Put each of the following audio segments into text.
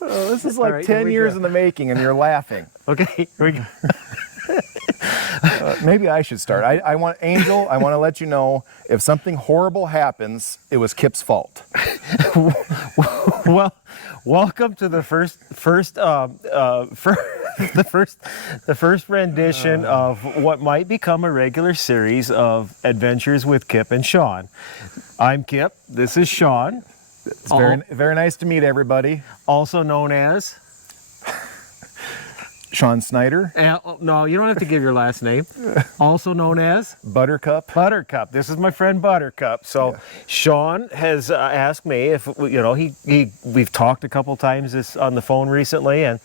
This is like right, 10 years go. in the making, and you're laughing. Okay, here we go. Maybe I should start. I want Angel. I want to let you know if something horrible happens, it was Kip's fault. Well, welcome to the first rendition of what might become a regular series of adventures with Kip and Sean. I'm Kip. This is Sean. It's very nice to meet everybody. Also known as. Sean Snyder. No, you don't have to give your last name. Also known as Buttercup. Buttercup. This is my friend Buttercup. So yeah. Sean has asked me if we've talked a couple times on the phone recently, and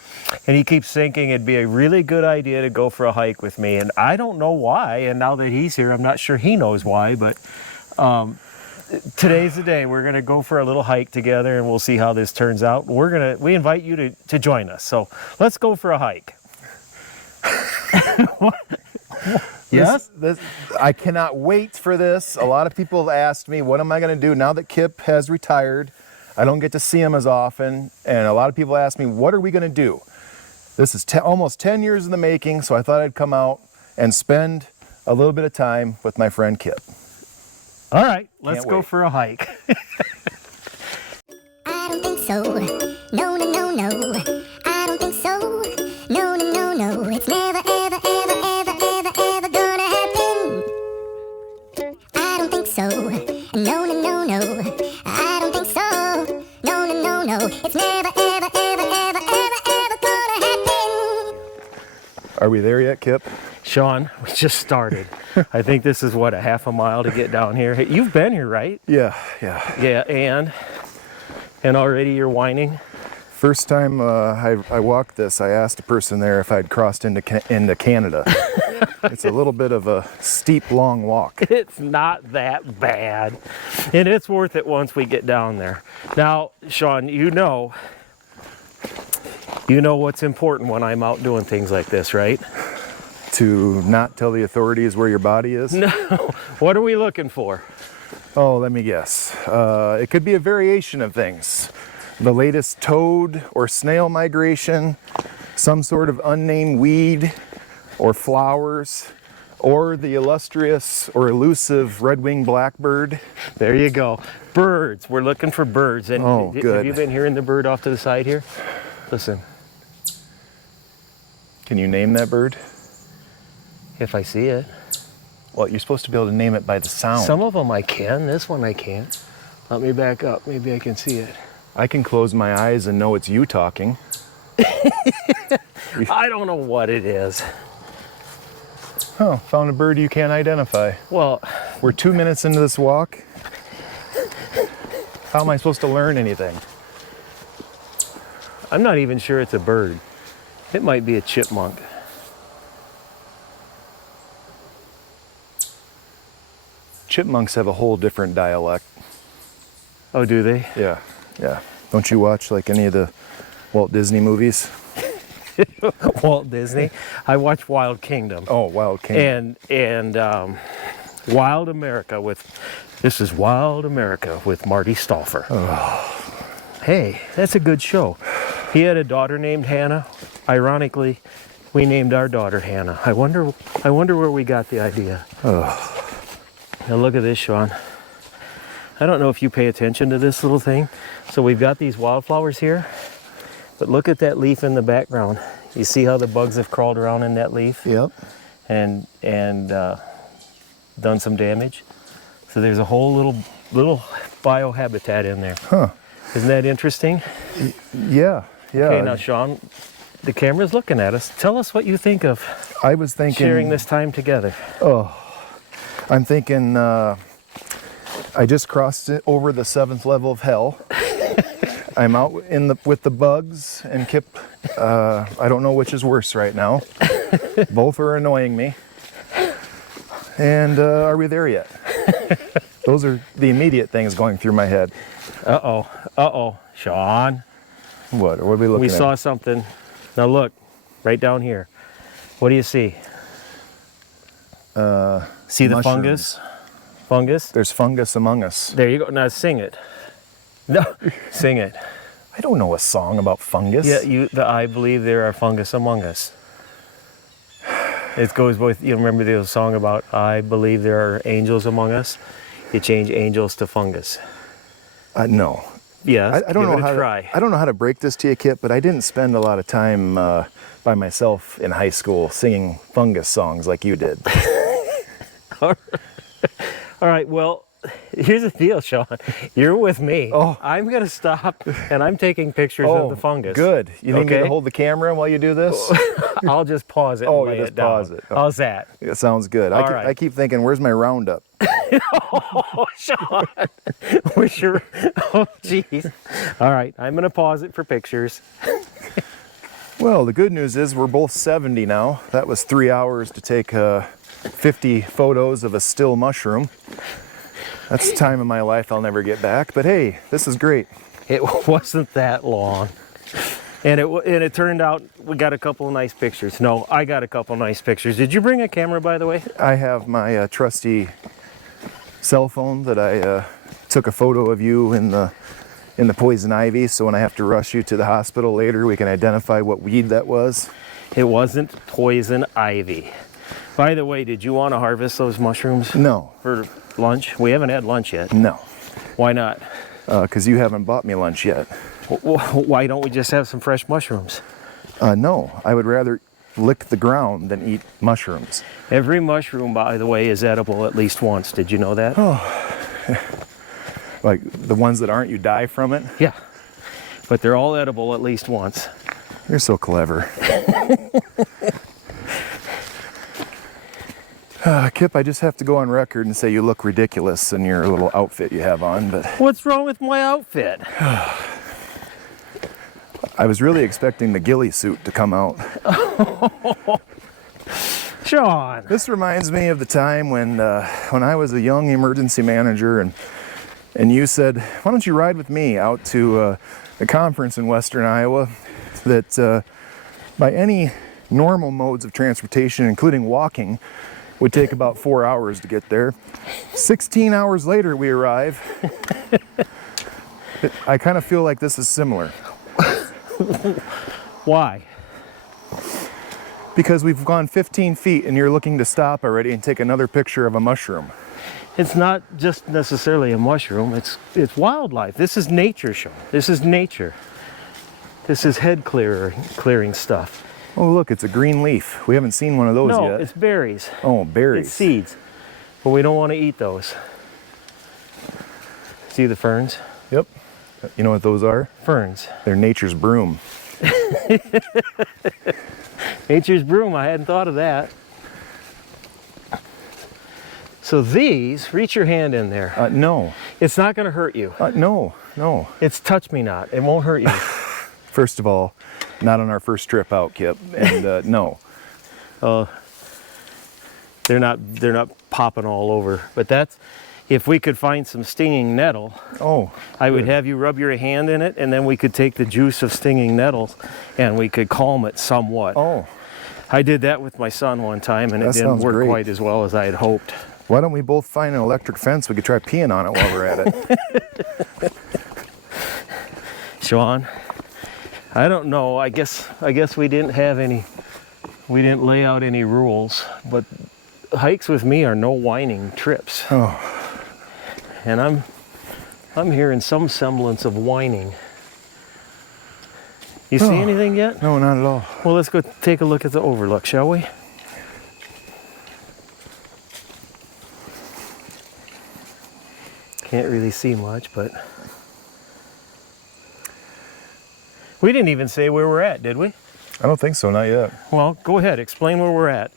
he keeps thinking it'd be a really good idea to go for a hike with me, and I don't know why. And now that he's here, I'm not sure he knows why, but. Today's the day. We're gonna go for a little hike together, and we'll see how this turns out. We invite you to join us. So let's go for a hike. Yes? I cannot wait for this. A lot of people have asked me, what am I gonna do now that Kip has retired? I don't get to see him as often, and a lot of people ask me, what are we gonna do? This is almost 10 years in the making, so I thought I'd come out and spend a little bit of time with my friend Kip. All right, let's go for a hike. I don't think so. No, no, no, no. I don't think so. No, no, no, no. It's never, ever, ever, ever, ever, ever gonna happen. I don't think so. No, no, no, no. I don't think so. No, no, no, no. It's never, ever, ever, ever, ever, ever gonna happen. Are we there yet, Kip? Sean, we just started. I think this is what, a half a mile to get down here. Hey, you've been here, right? Yeah. Yeah, and already you're whining? First time I walked this, I asked a person there if I'd crossed into Canada. It's a little bit of a steep, long walk. It's not that bad, and it's worth it once we get down there. Now, Sean, you know what's important when I'm out doing things like this, right? To not tell the authorities where your body is? No. What are we looking for? Oh, let me guess. It could be a variation of things. The latest toad or snail migration, some sort of unnamed weed or flowers, or the illustrious or elusive red-winged blackbird. There you go. Birds. We're looking for birds. And good. Have you been hearing the bird off to the side here? Listen. Can you name that bird? If I see it. Well, you're supposed to be able to name it by the sound. Some of them I can. This one I can't. Let me back up. Maybe I can see it. I can close my eyes and know it's you talking. I don't know what it is. Oh, found a bird you can't identify. Well, we're 2 minutes into this walk. How am I supposed to learn anything? I'm not even sure it's a bird. It might be a chipmunk. Chipmunks have a whole different dialect. Oh, do they? Yeah. Don't you watch like any of the Walt Disney movies? Walt Disney? I watch Wild Kingdom. Oh, Wild Kingdom. And Wild America this is Wild America with Marty Stauffer. Oh. Hey, that's a good show. He had a daughter named Hannah. Ironically, we named our daughter Hannah. I wonder where we got the idea. Oh. Now look at this, Sean. I don't know if you pay attention to this little thing. So we've got these wildflowers here, but look at that leaf in the background. You see how the bugs have crawled around in that leaf? Yep. And done some damage. So there's a whole little biohabitat in there. Huh. Isn't that interesting? Yeah. Okay, now Sean, the camera's looking at us. Tell us what you think of I was thinking sharing this time together. Oh. I'm thinking I just crossed it over the 7th level of hell. I'm out with the bugs and Kip. I don't know which is worse right now. Both are annoying me. And are we there yet? Those are the immediate things going through my head. Uh-oh, Sean. What are we looking at? We saw something. Now look, right down here. What do you see? See the mushrooms. Fungus? There's fungus among us. There you go. Now sing it. No, sing it. I don't know a song about fungus. Yeah, I believe there are fungus among us. It goes with, you remember the song about I believe there are angels among us? You change angels to fungus. No. Yes, I don't give know it how a try. I don't know how to break this to you, Kip, but I didn't spend a lot of time by myself in high school singing fungus songs like you did. All right, well, here's the deal, Sean. You're with me. Oh. I'm going to stop, and I'm taking pictures of the fungus. Good. You need me Okay? to hold the camera while you do this? I'll just pause it Oh, and lay you just it down. pause it. Oh. How's that? It sounds good. All right. I keep thinking, where's my Roundup? Oh, Sean. We're sure. Oh, jeez. All right, I'm going to pause it for pictures. Well, the good news is we're both 70 now. That was 3 hours to take 50 photos of a still mushroom. That's the time in my life I'll never get back. But hey, this is great. It wasn't that long. And it turned out we got a couple of nice pictures. No, I got a couple of nice pictures. Did you bring a camera, by the way? I have my trusty cell phone that I took a photo of you in the poison ivy, so when I have to rush you to the hospital later, we can identify what weed that was. It wasn't poison ivy. By the way, did you want to harvest those mushrooms No, for lunch? We haven't had lunch yet. no, Why not? because you haven't bought me lunch yet. Why don't we just have some fresh mushrooms? No, I would rather lick the ground than eat mushrooms. Every mushroom, by the way, is edible at least once. Did you know that? Like the ones that aren't, you die from it. Yeah. But they're all edible at least once. You're so clever. Kip, I just have to go on record and say you look ridiculous in your little outfit you have on, but What's wrong with my outfit? I was really expecting the ghillie suit to come out. Sean. This reminds me of the time when I was a young emergency manager and you said, why don't you ride with me out to a conference in Western Iowa that by any normal modes of transportation, including walking, would take about 4 hours to get there. 16 hours later we arrive. I kind of feel like this is similar. Why? Because we've gone 15 feet and you're looking to stop already and take another picture of a mushroom. It's not just necessarily a mushroom, it's wildlife. This is nature, Sean. This is nature. This is head clearing stuff. Oh, look, it's a green leaf. We haven't seen one of those No, yet. it's berries. Oh, berries. It's seeds. But we don't want to eat those. See the ferns? Yep. You know what those are? Ferns. They're nature's broom. Nature's broom, I hadn't thought of that. So these, reach your hand in there. No. It's not going to hurt you. No. It's touch me not. It won't hurt you. First of all, not on our first trip out, Kip. And no. They're not popping all over. But that's, if we could find some stinging nettle, Oh. I would have you rub your hand in it, and then we could take the juice of stinging nettles and we could calm it somewhat. Oh. I did that with my son one time, and it That didn't sounds work great. quite as well as I had hoped. Why don't we both find an electric fence? We could try peeing on it while we're at it. Sean, I don't know. I guess we didn't lay out any rules, but hikes with me are no whining trips. Oh. And I'm hearing some semblance of whining. You see anything yet? No, not at all. Well, let's go take a look at the overlook, shall we? Can't really see much, but we didn't even say where we're at, did we? I don't think so, not yet. Well, go ahead, explain where we're at.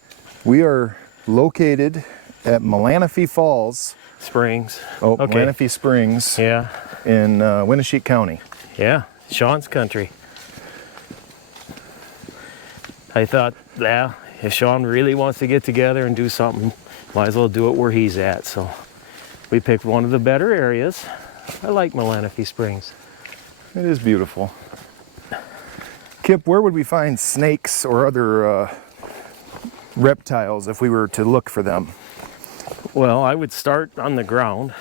We are located at Malanaphy Falls. Springs. Oh, Okay. Malanaphy Springs Yeah, in Winneshiek County. yeah, Sean's country. I thought, yeah, if Sean really wants to get together and do something, might as well do it where he's at. So we picked one of the better areas. I like Malanaphy Springs. It is beautiful. Kip, where would we find snakes or other reptiles if we were to look for them? Well, I would start on the ground.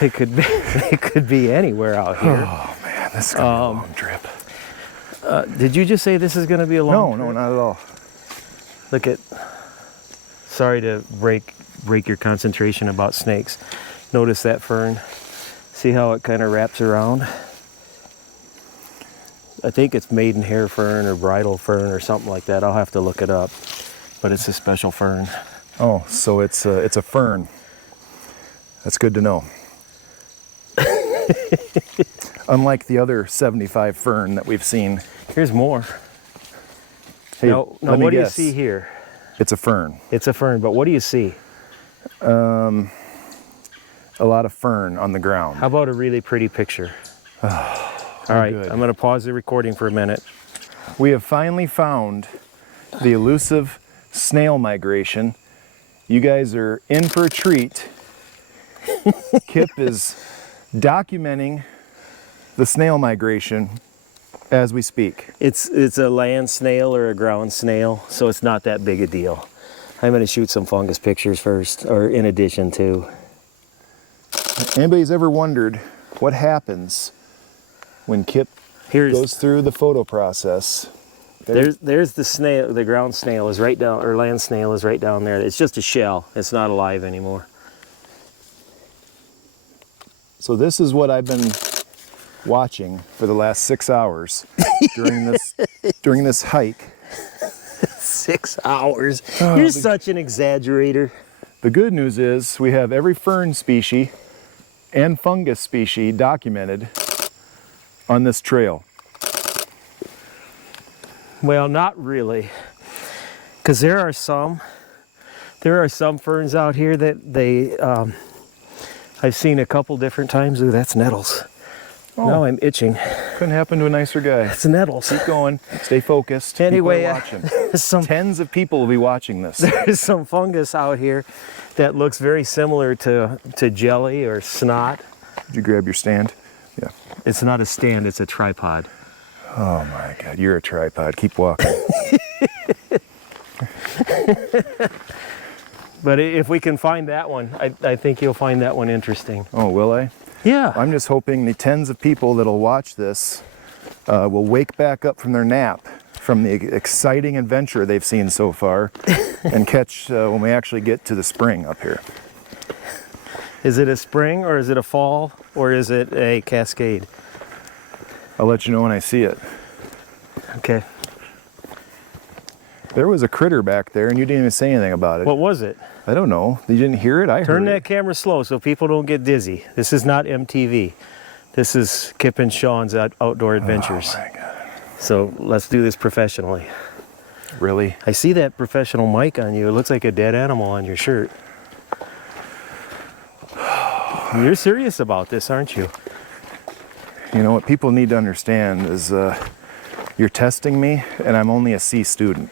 It could be anywhere out here. Oh man, This is gonna be a long trip. Did you just say this is going to be a long No, trip? not at all. Look at, sorry to break your concentration about snakes. Notice that fern. See how it kind of wraps around? I think it's maidenhair fern or bridal fern or something like that. I'll have to look it up, but it's a special fern. Oh, so it's a fern. That's good to know. Unlike the other 75 fern that we've seen. Here's more. Hey, Now let me what do you guess. see here? It's a fern. It's a fern, but what do you see? A lot of fern on the ground. How about a really pretty picture? All right, good. I'm going to pause the recording for a minute. We have finally found the elusive snail migration. You guys are in for a treat. Kip is documenting the snail migration as we speak. It's a land snail or a ground snail, so it's not that big a deal. I'm going to shoot some fungus pictures first, or in addition to. Anybody's ever wondered what happens when Kip goes through the photo process? There's the snail, the ground snail is right down, or land snail is right down there. It's just a shell. It's not alive anymore. So this is what I've been watching for the last 6 hours during this hike. 6 hours. Oh, You're such an exaggerator. The good news is we have every fern species and fungus species documented on this trail. Well, not really, because there are some ferns out here that I've seen a couple different times. Ooh, that's nettles. Oh. Now I'm itching. Couldn't happen to a nicer guy. It's nettles. Keep going. Stay focused. Anyway, People are watching. Tens of people will be watching this. There's some fungus out here that looks very similar to jelly or snot. Did you grab your stand? Yeah. It's not a stand, it's a tripod. Oh my God, you're a tripod. Keep walking. But if we can find that one, I think you'll find that one interesting. Oh, will I? Yeah. I'm just hoping the tens of people that'll watch this will wake back up from their nap from the exciting adventure they've seen so far and catch when we actually get to the spring up here. Is it a spring or is it a fall or is it a cascade? I'll let you know when I see it. Okay. There was a critter back there and you didn't even say anything about it. What was it? I don't know. You didn't hear it? I Turn heard that it. camera slow so people don't get dizzy. This is not MTV. This is Kip and Sean's outdoor adventures. Oh my God. So let's do this professionally. Really? I see that professional mic on you. It looks like a dead animal on your shirt. You're serious about this, aren't you? You know what people need to understand is you're testing me and I'm only a C student.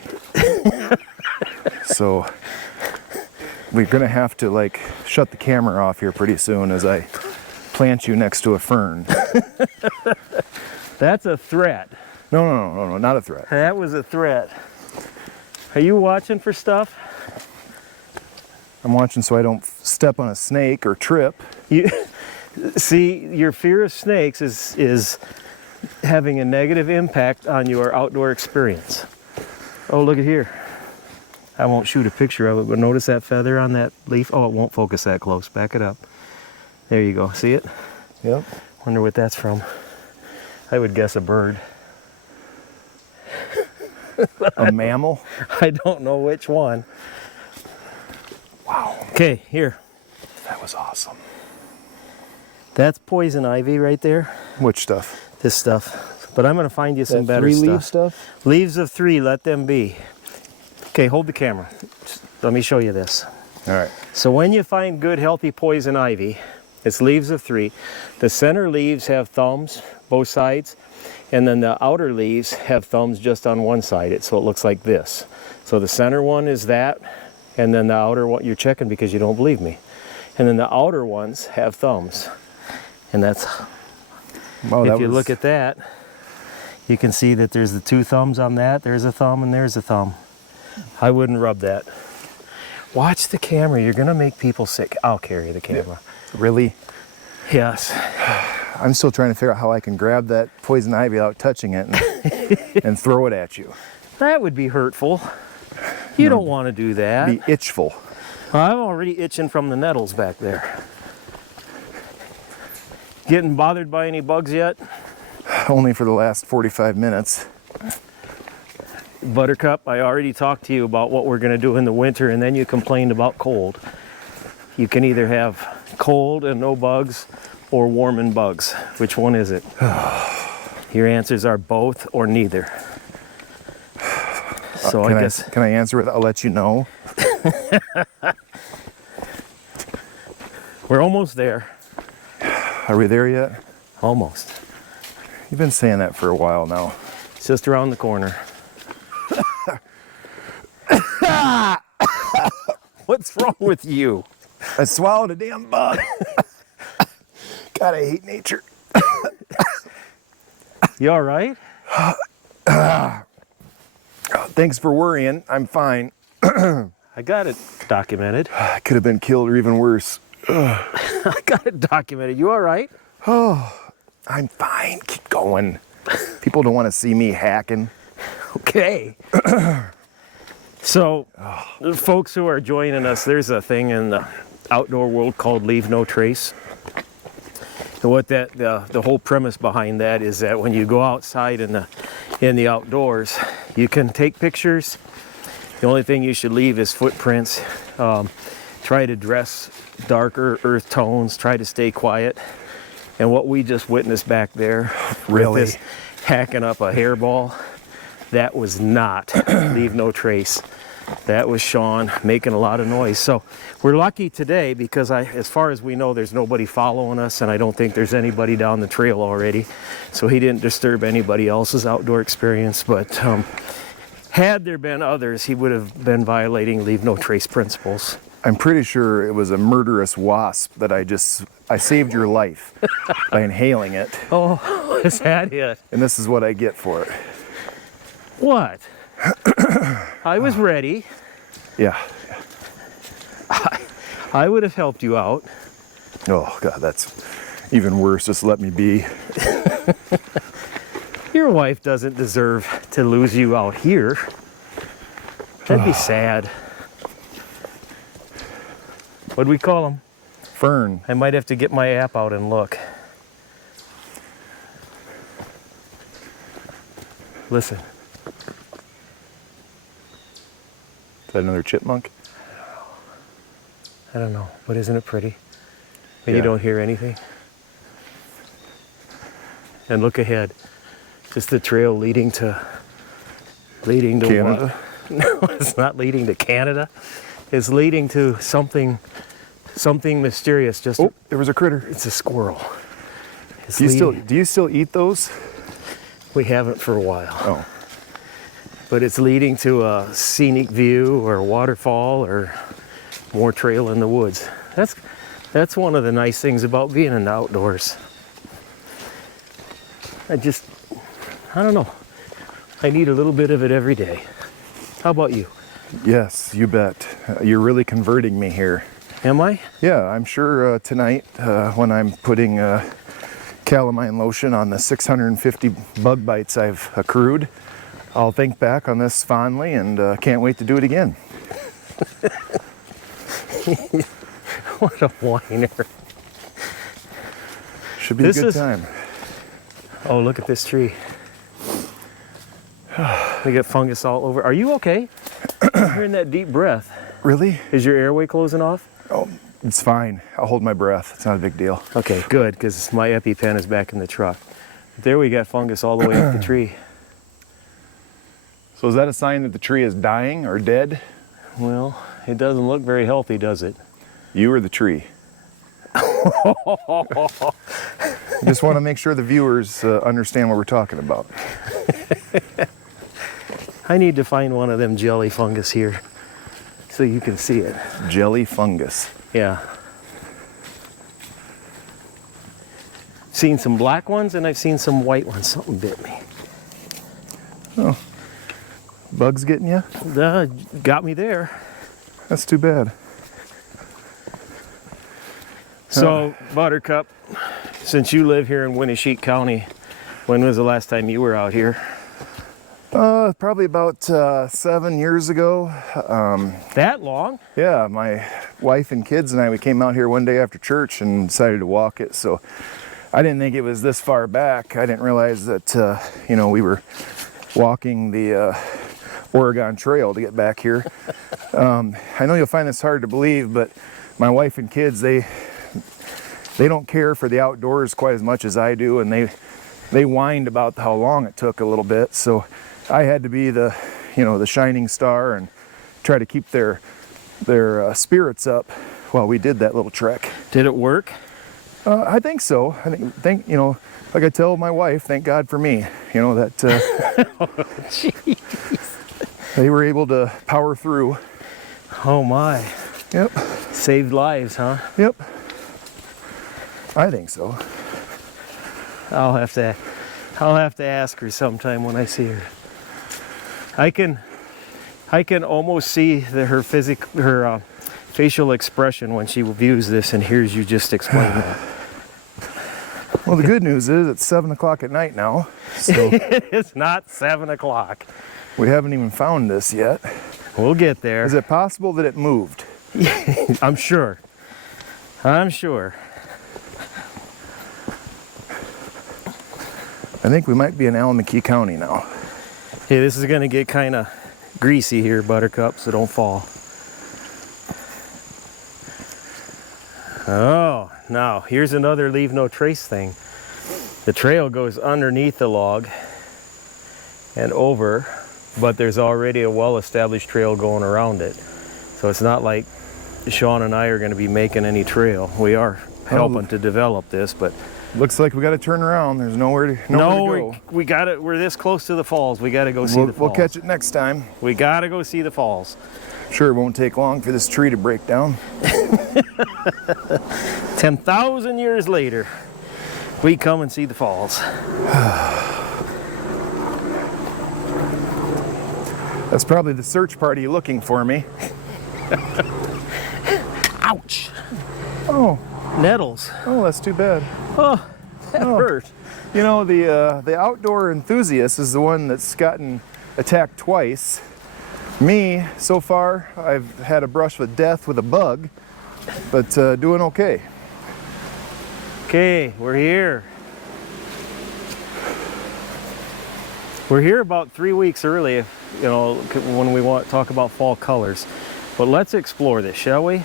So we're gonna have to like shut the camera off here pretty soon as I plant you next to a fern. That's a threat. No, not a threat. That was a threat. Are you watching for stuff? I'm watching so I don't step on a snake or trip. You see, your fear of snakes is having a negative impact on your outdoor experience. Oh, look at here. I won't shoot a picture of it, but notice that feather on that leaf? Oh, it won't focus that close. Back it up. There you go. See it? Yep. Wonder what that's from. I would guess a bird. A mammal? I don't know which one. Wow. Okay, here. That was awesome. That's poison ivy right there. Which stuff? This stuff. But I'm going to find you some That better three-leaf stuff. stuff? Leaves of 3, let them be. Okay, hold the camera. Just let me show you this. All right. So when you find good, healthy poison ivy, it's leaves of 3. The center leaves have thumbs, both sides, and then the outer leaves have thumbs just on one side, so it looks like this. So the center one is that, and then the outer one, you're checking because you don't believe me. And then the outer ones have thumbs. And that's, Wow, if you look at that, you can see that there's the 2 thumbs on that, there's a thumb, and there's a thumb. I wouldn't rub that. Watch the camera, you're gonna make people sick. I'll carry the camera. Really? Yes. I'm still trying to figure out how I can grab that poison ivy without touching it and throw it at you. That would be hurtful. You don't want to do that. Be itchful. I'm already itching from the nettles back there. Getting bothered by any bugs yet? Only for the last 45 minutes. Buttercup, I already talked to you about what we're going to do in the winter, and then you complained about cold. You can either have cold and no bugs or warm and bugs. Which one is it? Your answers are both or neither. So I guess... Can I answer it? I'll let you know. We're almost there. Are we there yet? Almost. You've been saying that for a while now. It's just around the corner. What's wrong with you? I swallowed a damn bug. God, I hate nature. You all right? Thanks for worrying. I'm fine. I got it documented. I could have been killed or even worse. I got it documented. You all right? I'm fine. Keep going. People don't want to see me hacking. Okay. So, the folks who are joining us, there's a thing in the outdoor world called Leave No Trace. And what the whole premise behind that is that when you go outside in the outdoors, you can take pictures. The only thing you should leave is footprints. Try to dress darker earth tones. Try to stay quiet. And what we just witnessed back there, Really? with this hacking up a hairball, that was not Leave No Trace. That was Sean making a lot of noise. So we're lucky today because as far as we know, there's nobody following us, and I don't think there's anybody down the trail already. So he didn't disturb anybody else's outdoor experience. But had there been others, he would have been violating Leave No Trace principles. I'm pretty sure it was a murderous wasp that I saved your life by inhaling it. Oh, is that it? And this is what I get for it. What? I was ready. Yeah. I would have helped you out. Oh, God, that's even worse. Just let me be. Your wife doesn't deserve to lose you out here. That'd be sad. What'd we call him? Fern. I might have to get my app out and look. Listen. Is that another chipmunk? I don't know, but isn't it pretty? And Yeah. you don't hear anything. And look ahead. Just the trail leading to Canada? what? No, it's not leading to Canada. It's leading to something mysterious. Just Oh, there was a critter. it's a squirrel. It's Do you still eat those? We haven't for a while. Oh. But it's leading to a scenic view or a waterfall or more trail in the woods. That's one of the nice things about being in the outdoors. I don't know. I need a little bit of it every day. How about you? Yes, you bet. You're really converting me here. Am I? Yeah, I'm sure tonight when I'm putting calamine lotion on the 650 bug bites I've accrued, I'll think back on this fondly and can't wait to do it again. What a whiner. Should be This a good is- time. Oh, look at this tree. We got fungus all over. Are you okay? I'm hearing that deep breath. Really? Is your airway closing off? Oh, it's fine. I'll hold my breath. It's not a big deal. Okay, good, because my EpiPen is back in the truck. There we got fungus all the way up the tree. So is that a sign that the tree is dying or dead? Well, it doesn't look very healthy, does it? You or the tree? Just want to make sure the viewers understand what we're talking about. I need to find one of them jelly fungus here so you can see it. Jelly fungus. Yeah. Seen some black ones and I've seen some white ones. Something bit me. Oh, bugs getting you? Got me there. That's too bad. So, Buttercup, since you live here in Winneshiek County, when was the last time you were out here? Probably about 7 years ago. That long? Yeah, my wife and kids and I, we came out here one day after church and decided to walk it. So I didn't think it was this far back. I didn't realize that, you know, we were walking the Oregon Trail to get back here. I know you'll find this hard to believe, but my wife and kids, they don't care for the outdoors quite as much as I do, and they whined about how long it took a little bit. So I had to be the, you know, the shining star and try to keep their spirits up while we did that little trek. Did it work? I think so. I think you know, like I tell my wife, thank God for me. You know that they were able to power through. Oh my. Yep. Saved lives, huh? Yep. I think so. I'll have to ask her sometime when I see her. I can almost see her facial expression when she views this and hears you just explain that. Well, the good news is it's 7 o'clock at night now, so It's not 7 o'clock. we haven't even found this yet. We'll get there. Is it possible that it moved? I'm sure. I'm sure. I think we might be in Malanaphy County now. Hey, this is gonna get kind of greasy here, Buttercup, so don't fall. Oh, now here's another leave no trace thing. The trail goes underneath the log and over, but there's already a well-established trail going around it. So it's not like Sean and I are going to be making any trail. We are helping to develop this, but Looks like we got to turn around. There's nowhere to go. we got it. We're this close to the falls. We got to go see the falls. We'll catch it next time. We got to go see the falls. Sure, it won't take long for this tree to break down. 10,000 years later, we come and see the falls. That's probably the search party looking for me. Ouch! Oh, Nettles. oh, that's too bad. Oh, that hurt. You know, the outdoor enthusiast is the one that's gotten attacked twice. Me, so far, I've had a brush with death with a bug, but doing okay. Okay, we're here. We're here about 3 weeks early, you know, when we want to talk about fall colors. But let's explore this, shall we?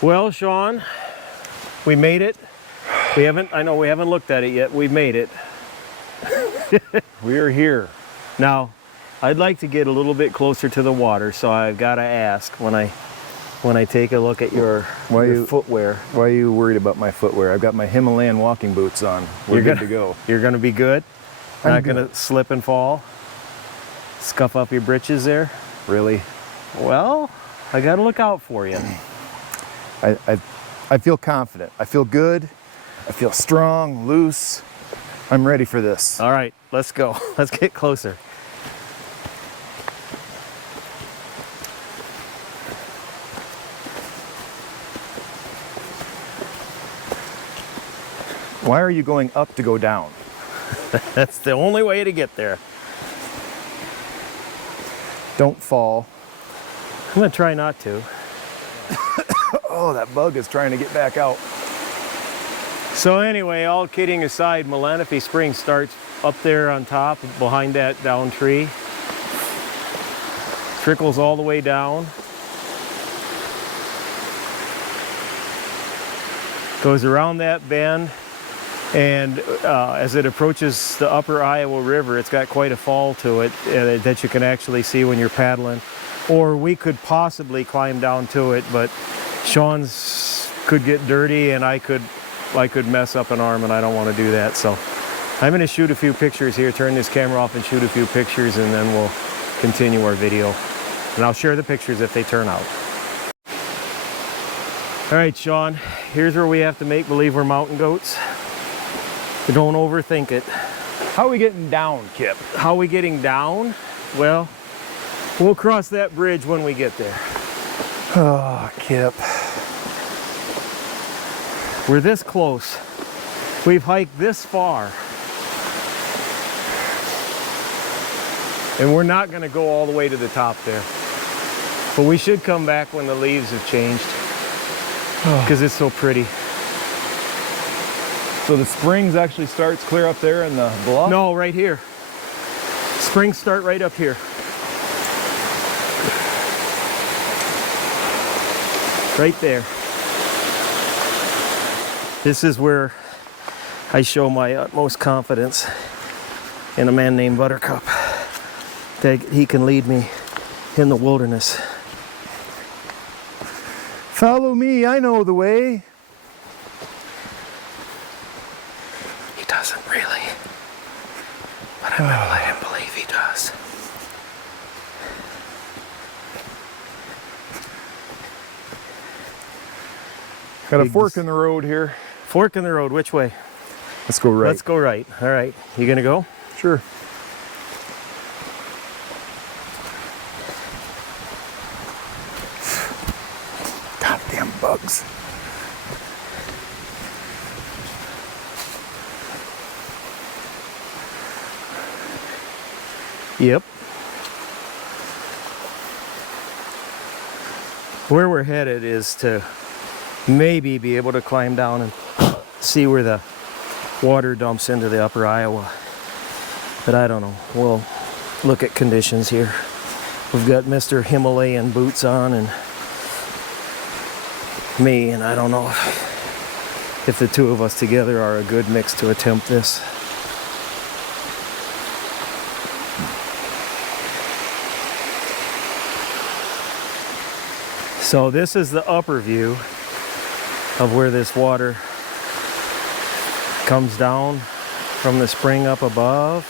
Well, Sean, we made it. I know we haven't looked at it yet. We've made it. We are here. Now, I'd like to get a little bit closer to the water, so I've got to ask when I take a look at your footwear. Why are you worried about my footwear? I've got my Himalayan walking boots on. We're good to go. You're going to be good? I'm Not good. going to slip and fall? Scuff up your britches there? Really? Well, I got to look out for you. I feel confident. I feel good. I feel strong, loose. I'm ready for this. All right, let's go. Let's get closer. Why are you going up to go down? That's the only way to get there. Don't fall. I'm going to try not to. Oh, that bug is trying to get back out. So anyway, all kidding aside, Malanaphy Springs starts up there on top behind that down tree. Trickles all the way down. Goes around that bend, and as it approaches the upper Iowa River, it's got quite a fall to it that you can actually see when you're paddling. Or we could possibly climb down to it, but Sean's could get dirty and I could mess up an arm, and I don't want to do that. So I'm going to shoot a few pictures here, turn this camera off and shoot a few pictures, and then we'll continue our video. And I'll share the pictures if they turn out. All right, Sean, here's where we have to make believe we're mountain goats. But don't overthink it. How are we getting down, Kip? How are we getting down? Well, we'll cross that bridge when we get there. Oh, Kip. We're this close. We've hiked this far. And we're not going to go all the way to the top there. But we should come back when the leaves have changed. Because it's so pretty. So the springs actually starts clear up there in the bluff? No, right here. Springs start right up here. Right there. This is where I show my utmost confidence in a man named Buttercup. That he can lead me in the wilderness. Follow me, I know the way. He doesn't really. But I'm gonna let him believe he does. Got a fork in the road here. Fork in the road, which way? Let's go right. Let's go right. All right. You gonna go? Sure. Goddamn bugs. Yep. Where we're headed is to maybe be able to climb down and see where the water dumps into the upper Iowa. But I don't know. We'll look at conditions here. We've got Mr. Himalayan boots on and me, and I don't know if the two of us together are a good mix to attempt this. So this is the upper view of where this water comes down from the spring up above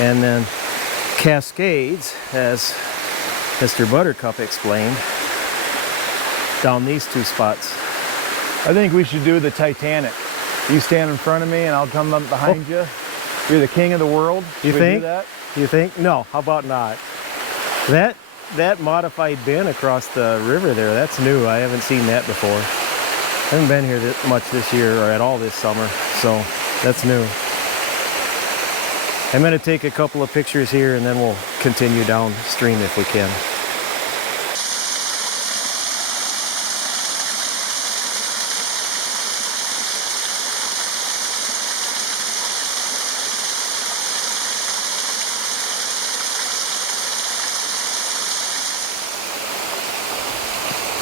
and then cascades, as Mr. Buttercup explained, down these two spots. I think we should do the Titanic. You stand in front of me and I'll come up behind you. You're the king of the world. You Should we think? do that? You think? No, how about not? That modified bin across the river there, that's new. I haven't seen that before. I haven't been here much this year or at all this summer, so that's new. I'm going to take a couple of pictures here and then we'll continue downstream if we can.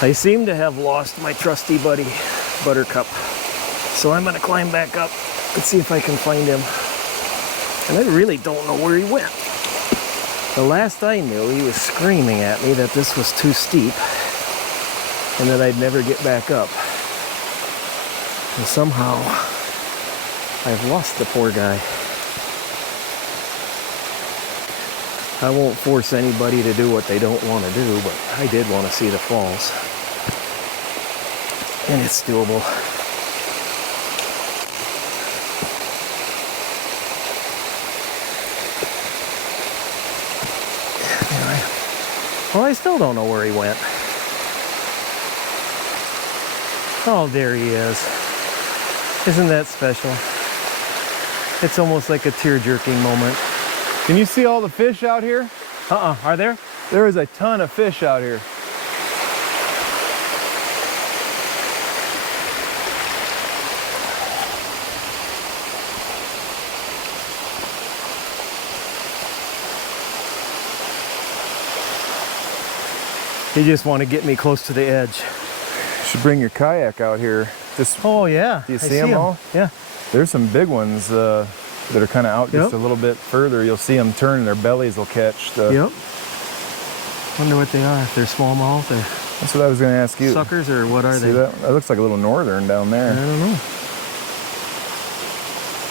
I seem to have lost my trusty buddy, Buttercup. So I'm gonna climb back up and see if I can find him. And I really don't know where he went. The last I knew, he was screaming at me that this was too steep and that I'd never get back up. And somehow, I've lost the poor guy. I won't force anybody to do what they don't want to do, but I did want to see the falls. And it's doable. Anyway, well, I still don't know where he went. Oh, there he is. Isn't that special? It's almost like a tear-jerking moment. Can you see all the fish out here? Are there? There is a ton of fish out here. You just want to get me close to the edge. You should bring your kayak out here. Just, Oh yeah. do you I see them all? Yeah. There's some big ones that are kind of out just Yep. a little bit further. You'll see them turn and their bellies will catch the... Yep. Wonder what they are. If they're smallmouth or That's what I was going to ask you. suckers or what are See they? that? That looks like a little northern down I there. don't know.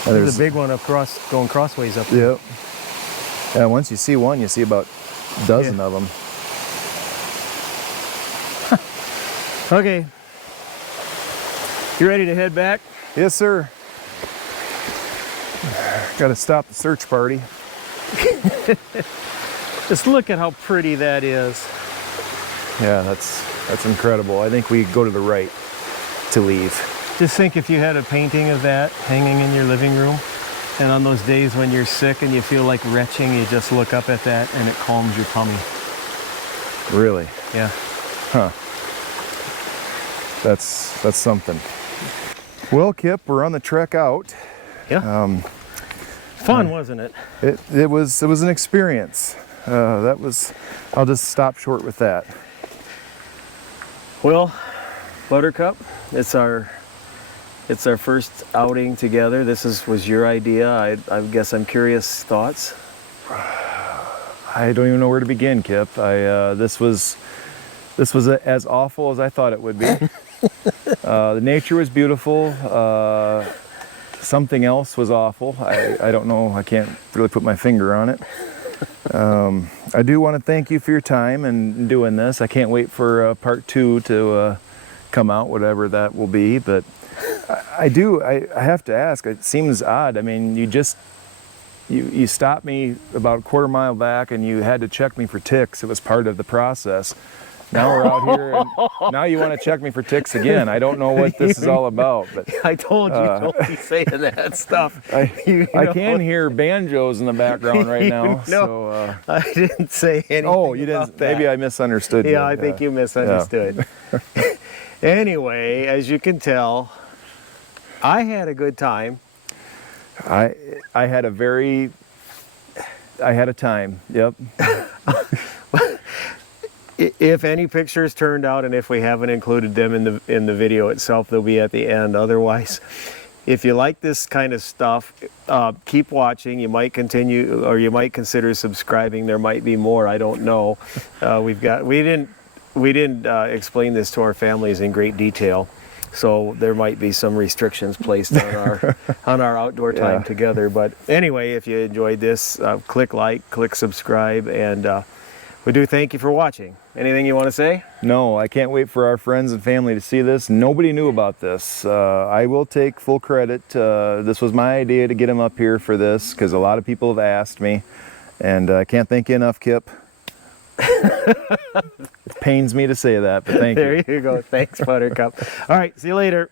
Oh, There's a big one going crossways up there. Yep. Yeah, once you see one, you see about a dozen Yeah. of them. Okay. You ready to head back? Yes, sir. Got to stop the search party. Just look at how pretty that is. Yeah, that's incredible. I think we go to the right. to leave. Just think if you had a painting of that hanging in your living room, and on those days when you're sick and you feel like retching, you just look up at that and it calms your tummy. Really? Yeah. Huh. That's something. Well, Kip, we're on the trek out. Yeah. Fun, wasn't it? It was an experience. I'll just stop short with that. Well, Buttercup, it's our first outing together. This was your idea. I guess I'm curious thoughts. I don't even know where to begin, Kip. This was as awful as I thought it would be. The nature was beautiful. Something else was awful. I don't know. I can't really put my finger on it. I do want to thank you for your time and doing this. I can't wait for part 2 to come out, whatever that will be. But I have to ask. It seems odd. I mean, you stopped me about a quarter mile back, and you had to check me for ticks. It was part of the process. Now we're out here, and now you want to check me for ticks again. I don't know what this is all about, but I told you, don't be saying that stuff. I can hear banjos in the background right now. No, I didn't say anything. Oh, you about didn't? that. Maybe I misunderstood you. Yeah, I think you misunderstood. Yeah. Anyway, as you can tell, I had a good time. I had a time. Yep. If any pictures turned out, and if we haven't included them in the video itself, they'll be at the end. Otherwise, if you like this kind of stuff, keep watching. You might continue, or you might consider subscribing. There might be more. I don't know. We didn't explain this to our families in great detail, so there might be some restrictions placed on our outdoor time together. But anyway, if you enjoyed this, click like, click subscribe, and we do thank you for watching. Anything you want to say? No, I can't wait for our friends and family to see this. Nobody knew about this. I will take full credit. This was my idea to get him up here for this, because a lot of people have asked me, and I can't thank you enough, Kip. It pains me to say that, but thank you. There you go. Thanks, Buttercup. All right, see you later.